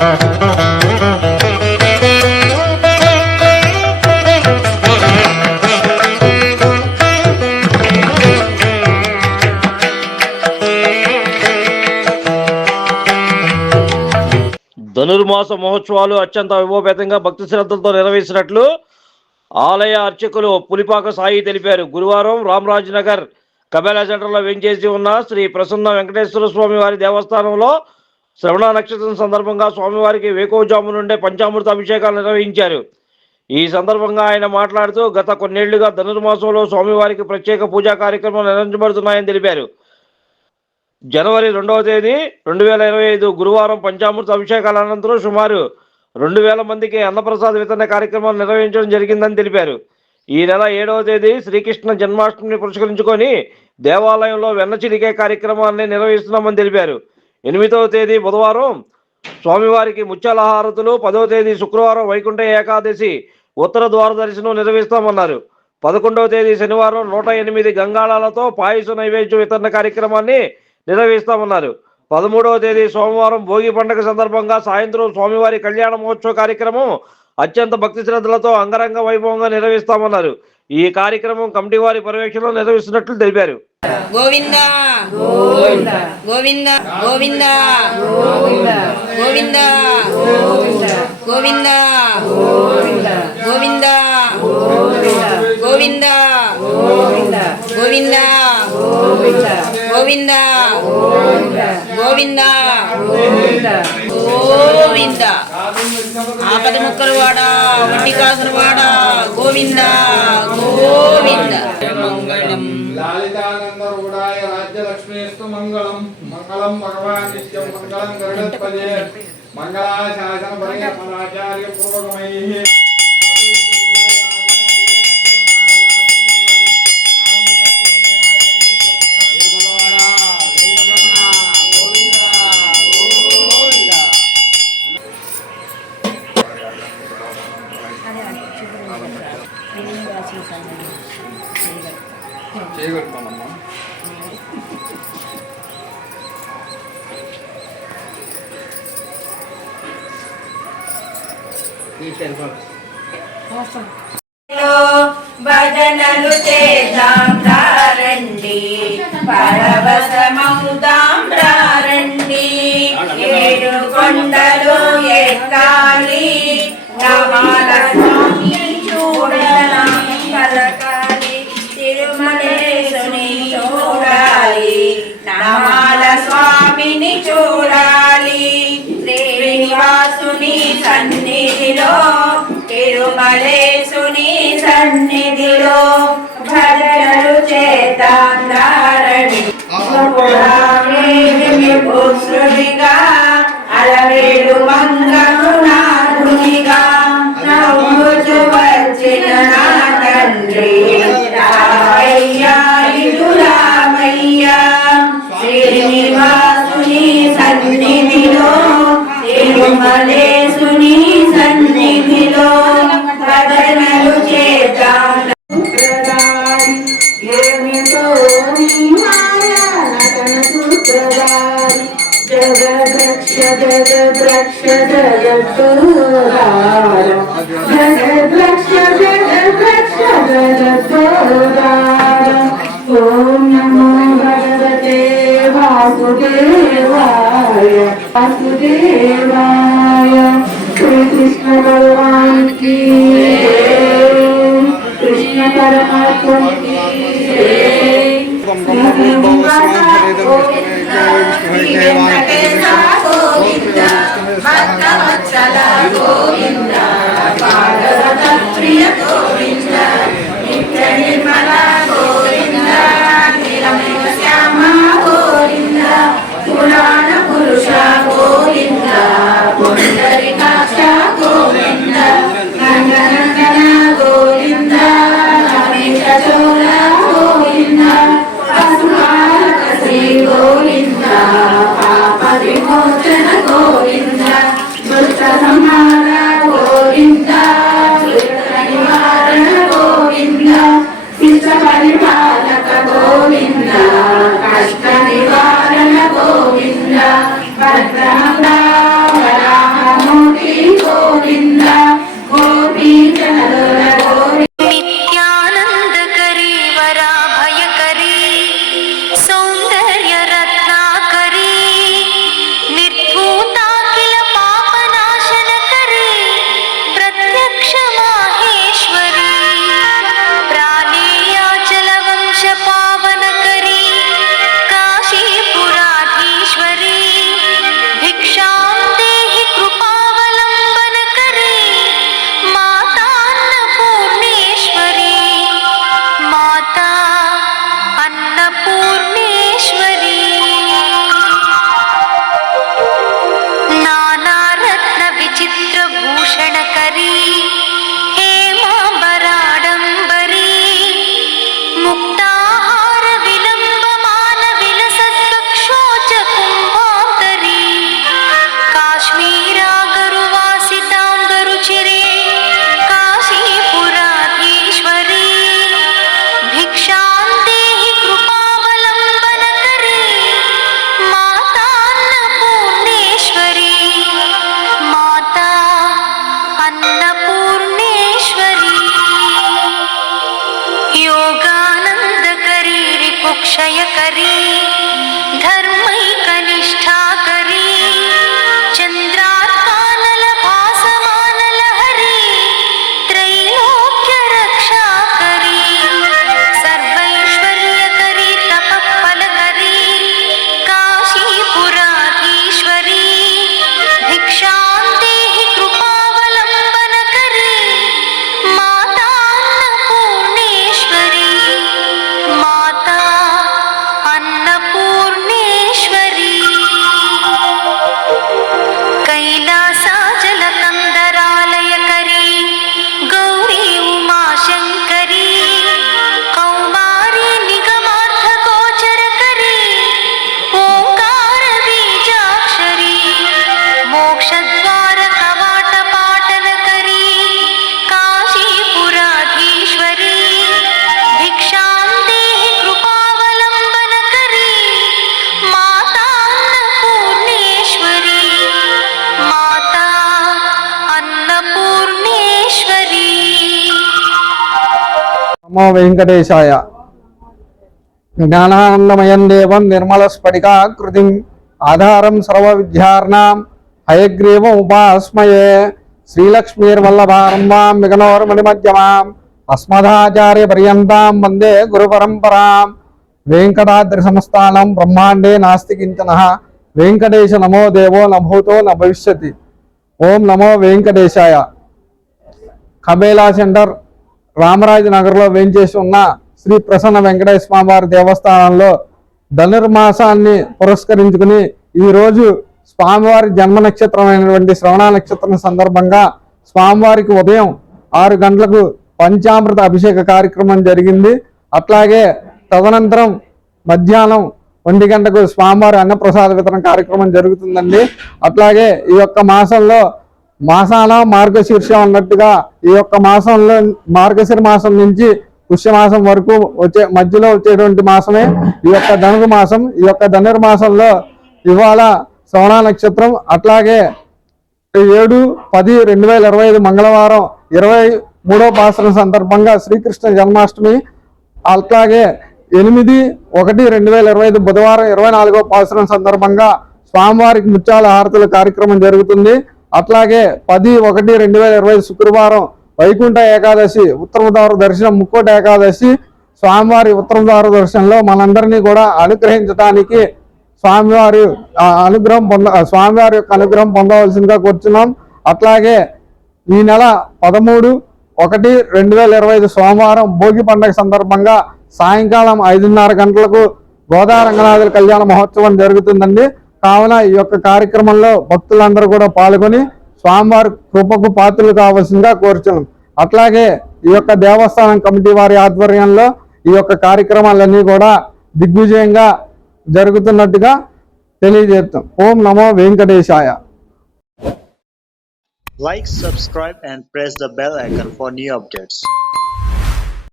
ధనుర్మాస మహోత్సవాలు అత్యంత వైభవపేతంగా భక్తి శ్రద్ధలతో నిర్వహించినట్లు ఆలయ అర్చకులు పులిపాక సాయి తెలిపారు. గురువారం రామరాజ్ నగర్ కబేలా సెంటర్లో వెంచేసి ఉన్న శ్రీ ప్రసన్న వెంకటేశ్వర స్వామి వారి దేవస్థానంలో శ్రవణ నక్షత్రం సందర్భంగా స్వామివారికి వేకోజాము నుండే పంచామృత అభిషేకాలు నిర్వహించారు. ఈ సందర్భంగా ఆయన మాట్లాడుతూ గత కొన్నేళ్లుగా ధనుర్మాసంలో స్వామివారికి ప్రత్యేక పూజా కార్యక్రమాలు నిర్వహించబడుతున్నాయని తెలిపారు. జనవరి 2వ తేదీ 2025 గురువారం పంచామృత అభిషేకాల అనంతరం సుమారు 2000 మందికి అన్నప్రసాద వితరణ కార్యక్రమాలు నిర్వహించడం జరిగిందని తెలిపారు. ఈ నెల 7వ తేదీ శ్రీకృష్ణ జన్మాష్టమిని పురస్కరించుకొని దేవాలయంలో వెన్న చిలికే కార్యక్రమాన్ని నిర్వహిస్తున్నామని తెలిపారు. 8వ తేదీ బుధవారం స్వామివారికి ముత్యాల హారతులు, 10వ తేదీ శుక్రవారం వైకుంఠ ఏకాదశి ఉత్తర ద్వార దర్శనం నిర్వహిస్తామన్నారు. 11వ తేదీ శనివారం 108 గంగాళాలతో పాయస నైవేద్య వితరణ కార్యక్రమాన్ని నిర్వహిస్తామన్నారు. 13వ తేదీ సోమవారం భోగి పండుగ సందర్భంగా సాయంత్రం స్వామివారి కళ్యాణ మహోత్సవ కార్యక్రమం అత్యంత భక్తి శ్రద్ధలతో అంగరంగ వైభవంగా నిర్వహిస్తామన్నారు. ఈ కార్యక్రమం కమిటీ వారి పర్యవేక్షణలో నిర్వహిస్తున్నట్లు తెలిపారు. గోవింద గోవింద గోవింద గోవింద గోవింద గోవింద గోవింద గోవింద గోవింద గోవింద గోవింద గోవింద ఆపద ముక్కలు వాడా వడ్డీ కాసులు వాడా గోవింద గోవింద మంగళం लालितानंदरूढाय राज्यलक्ष्मीस्तु मंगलम मंगलम भगवान नित्यं मंगलम गरुडध्वजे मंगलाशासन परिणताचार्य पूर्वकमैः చేయగలుగుతానమ్మా. భజనలు చేద్దాం రండి, పరవశమౌదాం రండి, 7 కొండలు ఎక్కాలి, నమాల స్వామి చూడలా కలకాలి, తిరుమలేశుని చూడాలి, నమాల స్వామిని చూడాలి, శ్రీనివాసుని సన్నిధిలో తిరుమలేశుని సన్నిధిలో భజనలు చేద్దాం రండి. పుత్రుడిగా అలవేలు మంగళు నాథునిగా నవ్వుచు వచ్చిన నా తండ్రి రామయ్యా ఇటు రామయ్యా, శ్రీనివాసుని సన్నిధిలో తిరుమలేశుని సన్నిధిలో భజనలు చేద్దాం. ఏమిటో నీ మాయా నటన సూత్రధారి, జగద్రక్ష జగద్రక్ష జగద్గురుదారం, జగద్రక్ష జగద్రక్ష జగద్గురుదారం. ఓం నమో భగవతే వాసుదేవాయ వాసుదేవాయ. శ్రీకృష్ణ భగవాన్ की कृष्ण परमात्मा की प्रिय गोविंद नित्य निर्मला गोविंद नीलमेघ श्यामा गोविंद पुराण पुरुष गोविंद पुंडरीकाक्ष गोविंद नंदनंदन गोविंद रमेश चोर गोविंद पशुपालक श्री गोविंद पाप विमोचन गोविंद दुष्ट संहार करी धर्मैकनिष्ठा करी चंद्रार्कानल भासमानल हरी त्रैलोक्य रक्षा करी सर्वैश्वर्य करी तपफल करी काशीपुराधीश्वरी भिक्षां देहि कृपावलंबन करी माता अन्नपूर्णेश्वरी माता अन्नपूर्णेश्वरी कैलासाचलकन्दरालय करी गौरी उमाशंकरी कौमारी निगमार्थगोचर करी ओंकार बीजाक्षरी मोक्षद्वार कवाट पाटन करी काशीपुराधीश्वरी भिक्षां देहि कृपावलंबन करी माता अन्नपूर्णेश्वरी माता अन्नपूर्णेश्वरी। నమో వెంకటేశాయ. జ్ఞానానందమయం దేవం నిర్మలస్ఫటికాకృతిం ఆధారం సర్వ విద్యార్ణాం హయగ్రీవం ఉపాస్మయే శ్రీలక్ష్మీర్వల్లభారంభాం విఘ్నోర్మణిమధ్యమాం అస్మదాచార్య పర్యంతాం వందే గురు పరంపరాం. వెంకటాద్రి సంస్థానం బ్రహ్మాండే నాస్తి కించన వెంకటేశ నమో దేవో నభూతో న భవిష్యతి. ఓం నమో వెంకటేశాయ. కబేలా సెంటర్ రామరాజనగర్లో వేంచేసి ఉన్న శ్రీ ప్రసన్న వెంకటేశ్వర స్వామివారి దేవస్థానంలో ధనుర్మాసాన్ని పురస్కరించుకుని ఈరోజు స్వామివారి జన్మ నక్షత్రమైనటువంటి శ్రవణ నక్షత్రం సందర్భంగా స్వామివారికి ఉదయం 6 గంటలకు పంచామృత అభిషేక కార్యక్రమం జరిగింది. అట్లాగే తదనంతరం మధ్యాహ్నం 1 గంటకు స్వామివారి అన్నప్రసాద వితరణ కార్యక్రమం జరుగుతుందండి. అట్లాగే ఈ యొక్క మాసంలో మాసాన మార్గశీర్ష అన్నట్టుగా ఈ యొక్క మాసంలో మార్గశిర మాసం నుంచి పుష్యమాసం వరకు మధ్యలో వచ్చేటువంటి మాసమే ఈ యొక్క ధనుర్మాసం. ఈ యొక్క ధనుర్మాసంలో ఇవాళ శ్రవణ నక్షత్రం. అట్లాగే 7-10-2025 మంగళవారం 23వ పాసరం సందర్భంగా శ్రీకృష్ణ జన్మాష్టమి. అట్లాగే 8-1-2025 బుధవారం 24వ పాసరం సందర్భంగా స్వామివారికి ముత్యాల హారతుల కార్యక్రమం జరుగుతుంది. అట్లాగే 10-1-2025 శుక్రవారం వైకుంఠ ఏకాదశి ఉత్తరద్వార దర్శనం ముక్కోట ఏకాదశి. స్వామివారి ఉత్తరద్వార దర్శనంలో మనందరినీ కూడా అనుగ్రహించడానికి స్వామివారి యొక్క అనుగ్రహం పొందవలసిందిగా కూర్చున్నాం. అట్లాగే ఈ నెల 13-1-2025 సోమవారం భోగి పండుగ సందర్భంగా సాయంకాలం 5:30 గంటలకు గోదా రంగనాథుల కళ్యాణ మహోత్సవం జరుగుతుందండి. కావున ఈ యొక్క కార్యక్రమంలో భక్తులందరూ కూడా పాల్గొని స్వామివారి కృపకు పాత్రలు కావాల్సిందిగా కోరుచున్నాం. అట్లాగే ఈ యొక్క దేవస్థానం కమిటీ వారి ఆధ్వర్యంలో ఈ యొక్క కార్యక్రమాలన్నీ కూడా దిగ్విజయంగా జరుగుతున్నట్టుగా తెలియజేస్తాం. ఓం నమో వెంకటేశాయ. Like, subscribe and press the bell icon for new updates.